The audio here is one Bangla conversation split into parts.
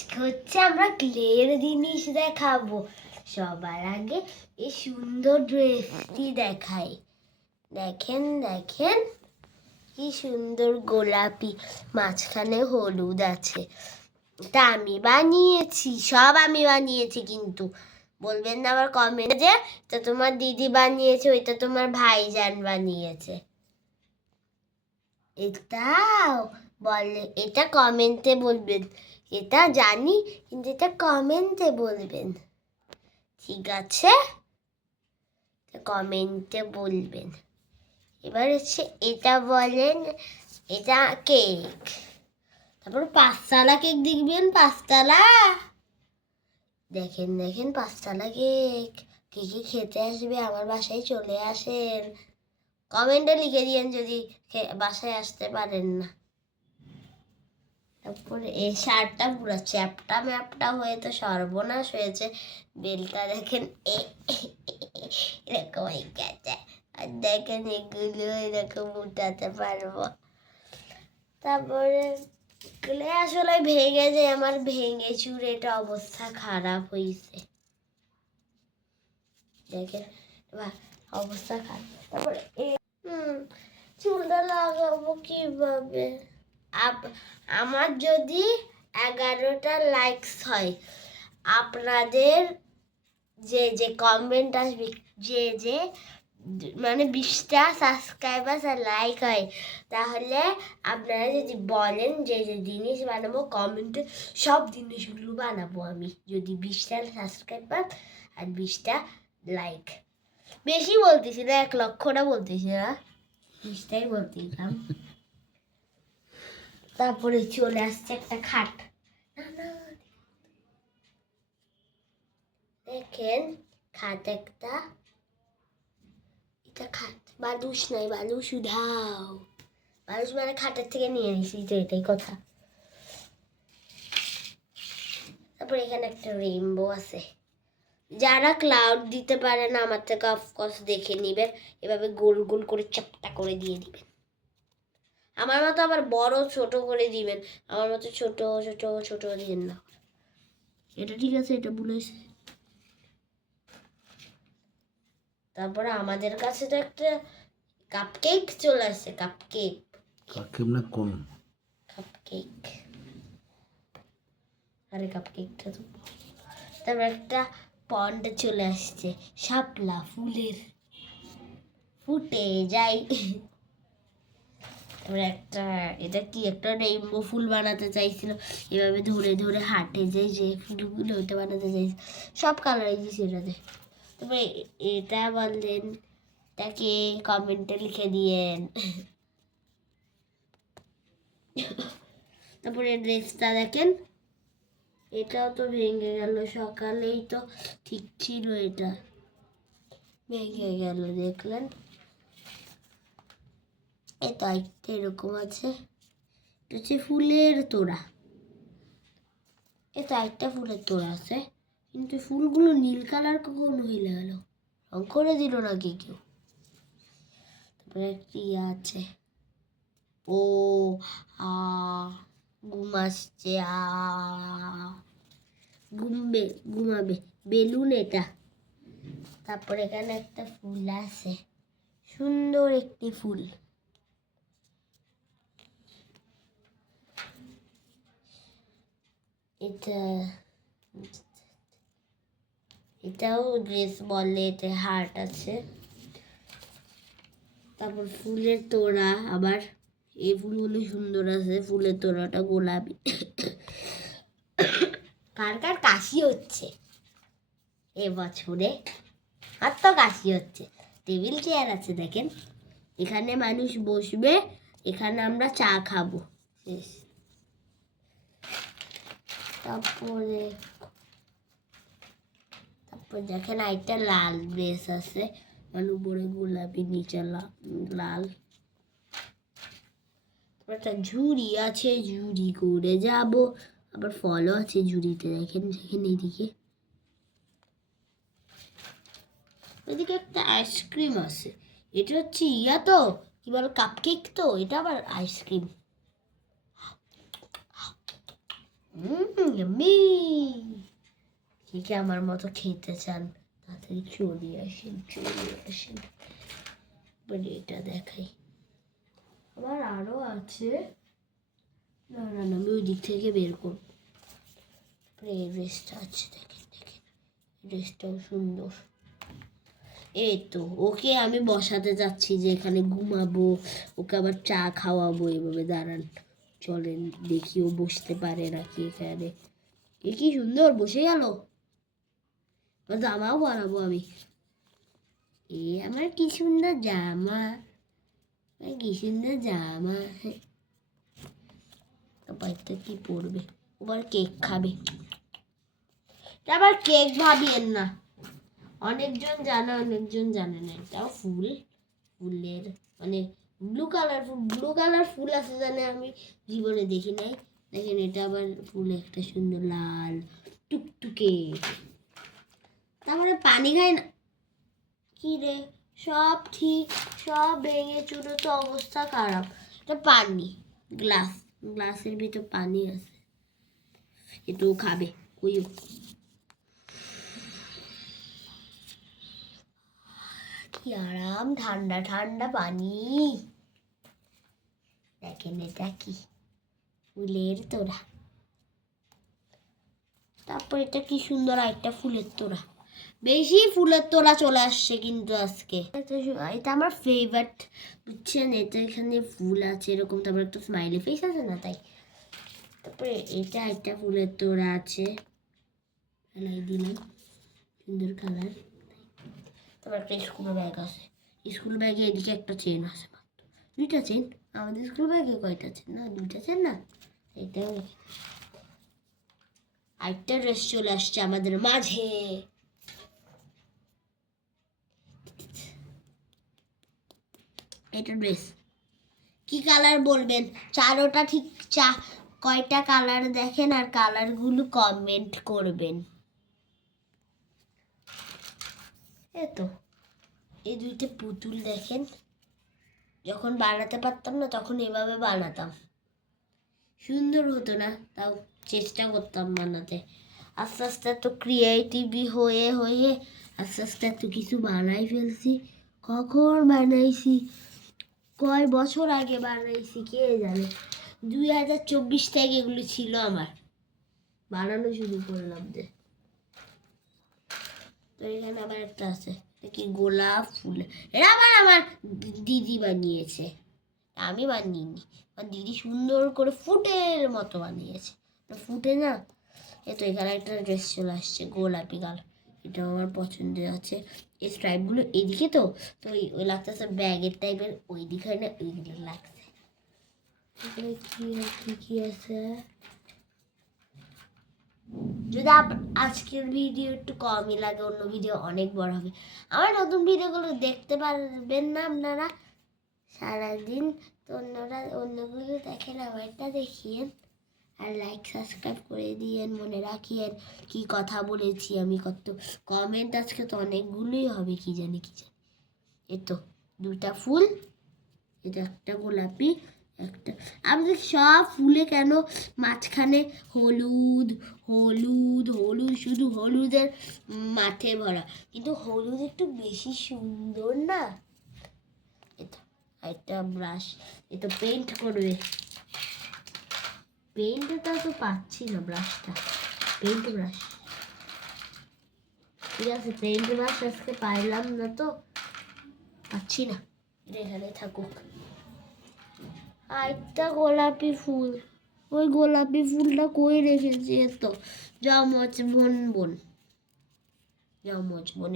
আজকে হচ্ছে আমরা ক্লের জিনিস দেখাবো। সবার আগে এই সুন্দর ড্রেসটি দেখাই। দেখেন দেখেন কি সুন্দর গোলাপি, মাঝখানে হলুদ আছে। এটা আমি বানিয়েছি, সব আমি বানিয়েছি। কিন্তু বলবেন না আবার কমেন্টে যে এটা তোমার দিদি বানিয়েছে, ওইটা তোমার ভাইজান বানিয়েছে। এটাও বলে, এটা কমেন্টে বলবেন। এটা জানি, কিন্তু এটা কমেন্টে বলবেন, ঠিক আছে? কমেন্টে বলবেন। এবার হচ্ছে এটা বলেন, এটা কেক। তারপর পাঁচতলা কেক দেখবেন, পাঁচতলা। দেখেন দেখেন পাঁচতলা কেক। কে কে খেতে আসবে আমার বাসায় চলে আসেন। কমেন্টে লিখে দিয়েন যদি বাসায় আসতে পারেন না। তারপরে এই শার্টটা পুরো চ্যাপটা ম্যাপটা হয়ে তো সর্বনাশ হয়েছে। বেলটা দেখেন এরকম হয়ে গেছে। আর দেখেন এগুলো এরকম উঠাতে পারবো। তারপরে এগুলো আসলে ভেঙে যায়, আমার ভেঙে চুরে এটা অবস্থা খারাপ হয়েছে। দেখেন অবস্থা খারাপ। তারপরে চুলটা লাগাবো কিভাবে? আমার যদি 11টা লাইকস হয়, আপনাদের যে যে কমেন্ট আসবে, যে যে মানে 20টা সাবস্ক্রাইবার আর লাইক হয়, তাহলে আপনারা যদি বলেন যে যে জিনিস বানাবো, কমেন্টে সব জিনিসগুলো বানাবো আমি। যদি 20টা সাবস্ক্রাইবার আর 20টা লাইক। বেশি বলতেছি না, 1 লক্ষটা বলতেছি না, 20টাই বলতেছিলাম। তারপরে চলে আসছে একটা খাট। দেখেন খাট একটা, এটা খাট। বালুস নাই, বালুস উধাও। বালুস মানে খাটের থেকে নিয়ে নিছি, তো এটাই কথা। তারপরে এখানে একটা রেইনবো আছে। যারা ক্লাউড দিতে পারে না আমার থেকে অফকোর্স দেখে নিবেন, এভাবে গোল গোল করে চাপটা করে দিয়ে দিবেন। আমার মতো আবার বড় ছোট করে দিবেন, আমার মতো ছোট ছোট ছোট দিবেন না। এটা ঠিক আছে, এটা বলেছে। তারপরে আমাদের কাছে তো একটা কাপকেক চলে আসছে। কাপকেক না কোন কাপকেক, আরে কাপকেকটা তো। তারপর একটা পন্ড চলে আসছে, শাপলা ফুলের, ফুটে যাই। তারপরে একটা, এটা কি একটা রেইনবো ফুল বানাতে চাইছিল, এভাবে ধরে ধরে হাঁটে যে ফুলগুলো ওটা বানাতে চাইছিল। সব কালার দিয়েছি এটাতে। তবে এটা বললেন, তাকে কমেন্টে লিখে দিয়েন। তারপরে ড্রেসটা দেখেন, এটাও তো ভেঙে গেল। সকালেই তো ঠিক ছিল, এটা ভেঙে গেল দেখলেন। এটা একটা এরকম আছে, এটা হচ্ছে ফুলের তোড়া। এটা একটা ফুলের তোড়া আছে, কিন্তু ফুলগুলো নীল কালার কখন হয়ে গেল, রং করে দিল নাকি কেউ। তারপরে কি আছে, ও আ ঘুম আসছে, ঘুমাবে বেলুন এটা। তারপরে এখানে একটা ফুল আছে, সুন্দর একটি ফুল। এটাও ড্রেস বলে, এটা হার্ট আছে। তারপর ফুলের তোড়া, আবার এই ফুলগুলো সুন্দর আছে, ফুলের তোড়াটা গোলাপি। কার কার কাশি হচ্ছে এবছরে? আর তো কাশি হচ্ছে। টেবিল চেয়ার আছে দেখেন, এখানে মানুষ বসবে, এখানে আমরা চা খাবো। তারপরে দেখেন একটা লাল ড্রেস আছে, মানে উপরে গোলাপি নিচে লাল। একটা ঝুড়ি আছে, ঝুড়ি করে যাব। আবার ফলও আছে ঝুড়িতে, দেখেন দেখেন এইদিকে। ওইদিকে একটা আইসক্রিম আছে, এটা হচ্ছে ইয়া তো কি বল, কাপকেক তো, এটা আবার আইসক্রিম। ইয়াম্মি। কে আমার মতো খেতে চান তাড়াতাড়ি চলে আসেন। এটা দেখাই, আবার আরো আছে। না আমি ওই দিক থেকে বের করবো। এই ড্রেসটা আছে, দেখেন ড্রেসটাও সুন্দর। এই তো ওকে আমি বসাতে যাচ্ছি যে এখানে ঘুমাবো, ওকে আবার চা খাওয়াবো। এভাবে দাঁড়ান, চলেন দেখি ও বসতে পারে নাকি এখানে। এ কি সুন্দর বসে গেল। জামাও বানাবো আমি। আমার কি সুন্দর জামা, কি সুন্দর জামা। বাড়িতে কি পড়বে, আবার কেক খাবে। আবার কেক ভাবিয়েন না, অনেকজন জানে অনেকজন জানে না। এটাও ফুলের মানে ব্লু কালার ফুল আছে জানে, আমি জীবনে দেখি নাই। দেখেন এটা আবার ফুল একটা সুন্দর লাল টুকটুকে। তারপরে পানি খাই না কি রে, সব ঠিক, সব ভেঙে চুরো তো অবস্থা খারাপ। এটা পানি, গ্লাসের ভিতর পানি আছে, একটু খাবে। কি আরাম, ঠান্ডা ঠান্ডা পানি। দেখেন এটা কি ফুলের তোড়া। তারপর এটা কি সুন্দর একটা ফুলের তোড়া। বেশি ফুলের তোড়া চলে আসছে কিন্তু আজকে। এটা আমার ফেভারিট, বুঝছেন। এটা এখানে ফুল আছে এরকম, তারপর একটা স্মাইলি ফেস আছে না, তাই। তারপরে এটা একটা ফুলের তোড়া আছে, ফেলাই দিলাম, সুন্দর কালার। তারপর একটা স্কুল ব্যাগ আছে, স্কুল ব্যাগে এদিকে একটা চেন আছে, মাত্র দুইটা চেন। আমাদের স্কুল ব্যাগে কয়টা চেন? না, দুইটা চেন না। এটাও আরেকটা ড্রেস চলে আসছে আমাদের মাঝে। এটা ড্রেস কি কালার বলবেন? চারোটা ঠিক কয়টা কালার দেখেন আর কালারগুলো কমেন্ট করবেন। তো এই দুইটা পুতুল দেখেন, যখন বানাতে পারতাম না তখন এভাবে বানাতাম, সুন্দর হতো না, তাও চেষ্টা করতাম বানাতে। আস্তে আস্তে এত ক্রিয়েটিভ হয়ে আস্তে আস্তে এত কিছু বানাই ফেলছি। কখন বানাইছি, কয় বছর আগে বানাইছি কে জানে। 2024 থেকে এগুলো ছিল আমার, বানানো শুরু করলাম যে। তো এখানে আবার একটা আছে, কি গোলাপ ফুল। এটা আবার আমার দিদি বানিয়েছে, আমি বানিয়েনি। আমার দিদি সুন্দর করে ফুটের মতো বানিয়েছে, ফুটে না। তো এখানে একটা ড্রেস চলে আসছে গোলাপি কালার, এটা আমার পছন্দের আছে। এই স্ট্রাইপগুলো এদিকে তো তো ওই লাগতেছে ব্যাগের টাইপের, ওই দিকে না ওইগুলো লাগছে। কি আছে, যদি আজকের ভিডিও একটু কমই লাগে, অন্য ভিডিও অনেক বড় হবে। আমার নতুন ভিডিওগুলো দেখতে পারবেন না আপনারা সারাদিন, তো অন্যগুলো দেখেন, আমারটা দেখিয়েন। আর লাইক সাবস্ক্রাইব করে দিয়েন, মনে রাখিয়েন কি কথা বলেছি আমি। কত কমেন্ট আজকে তো অনেকগুলোই হবে, কি জানি। এই তো দুটা ফুল, এটা একটা গোলাপি, একটা। আমাদের সব ফুলে কেন মাঝখানে হলুদ হলুদ হলুদ, শুধু হলুদের মাঠে ভরা, কিন্তু হলুদ একটু বেশি সুন্দর না। এটা একটা ব্রাশ, এটা পেন্ট করবে। পেন্টটা তো পাচ্ছি না, ব্রাশটা, পেন্ট ব্রাশ। ঠিক আছে, পেন্ট ব্রাশ আজকে পাইলাম না, তো পাচ্ছি না, এটা এখানে থাকুক। একটা গোলাপি ফুল, ওই গোলাপি ফুলটা কই রেখেছি? তো জমজ বোন,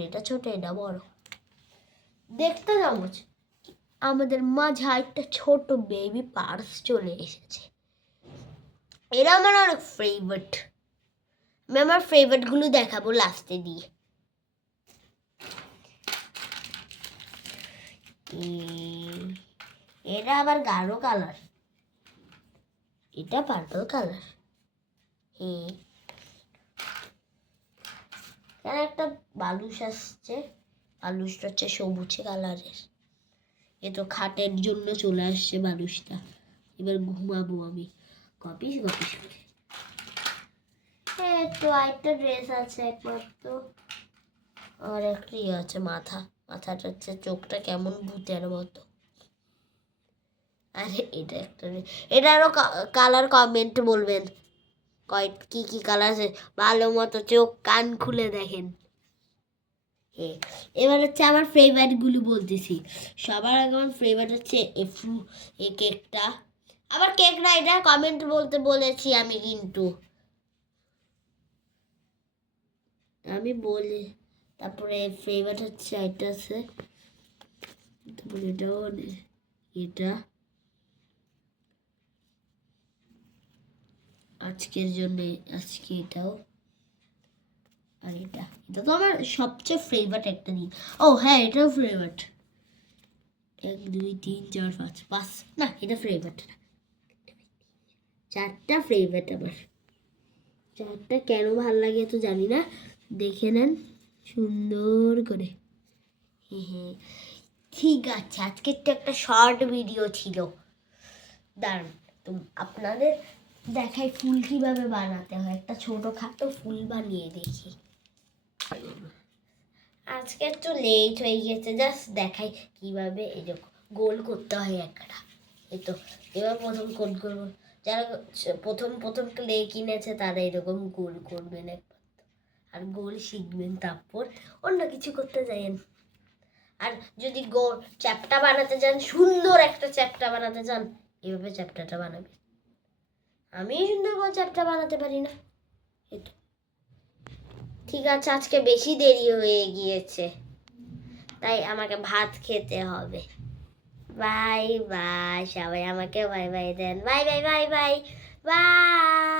এটা ছোট, এটা বড়, দেখতে জমজ। আমাদের মাঝে একটা ছোট বেবি পার্স চলে এসেছে। এরা আমার অনেক ফেভারিট, আমি আমার ফেভারিটগুলো দেখাবো লাস্টে দিয়ে। এটা আবার গাঢ় কালার, এটা পার্পল কালার। এখানে একটা বালুস আসছে, বালুসটা হচ্ছে সবুজ কালারের। এ তো খাটের জন্য চলে আসছে বালুসটা। এবার ঘুমাবো আমি গপিস করে। তো আরেকটা ড্রেস আছে একমাত্র, আর একটি আছে মাথাটা হচ্ছে, চোখটা কেমন ভূতের মতো। আরে এটা একটা এটারও কালার কমেন্ট বলবেন, কি কি কালার আছে, ভালো মতো চোখ কান খুলে দেখেন। এবার হচ্ছে আমার ফেভারিট গুলো বলতেছি। সবার আগে আমার ফেভারিট হচ্ছে এই কেকটা। আবার কেক না, এটা কমেন্ট বলতে বলেছি আমি, কিন্তু আমি বলি। তারপরে ফেভারিট হচ্ছে এটা আছে, তারপরে এটা আজকের জন্য, আজকে এটাও, আর এটা তো আমার সবচেয়ে ফেভারিট একটা দিন। ও হ্যাঁ, এটাও ফেভারিট। 1 2 3 4 5 5 না, এটা ফেভারিট না, 4টা ফেভারিট আমার। 4টা কেন ভালো লাগে তো জানি না, দেখে নেন সুন্দর করে। হ্যাঁ ঠিক আছে, আজকের তো একটা শর্ট ভিডিও ছিল। দাঁড়ান তো আপনাদের দেখাই ফুল কিভাবে বানাতে হয়, একটা ছোটখাটো ফুল বানিয়ে দেখি। আজকে একটু লেট হয়ে গেছে, জাস্ট দেখাই কিভাবে এরকম গোল করতে হয় একটা। এই তো এবার প্রথম কোড করব, যারা প্রথম ক্লে কিনেছে তারা এরকম গোল করবেন একবার, আর গোল শিখবেন, তারপর অন্য কিছু করতে যাবেন। আর যদি গোল চ্যাপ্টা বানাতে চান, সুন্দর একটা চ্যাপ্টা বানাতে চান, এভাবে চ্যাপ্টাটা বানাবে। আমি সুন্দর করে চ্যাপ্টা বানাতে পারি না, এই তো। ঠিক আছে, আজকে বেশি দেরি হয়ে গিয়েছে, তাই আমাকে ভাত খেতে হবে। বাই বাই, সবাই আমাকে বাই বাই দেন, bye bye bye bye by.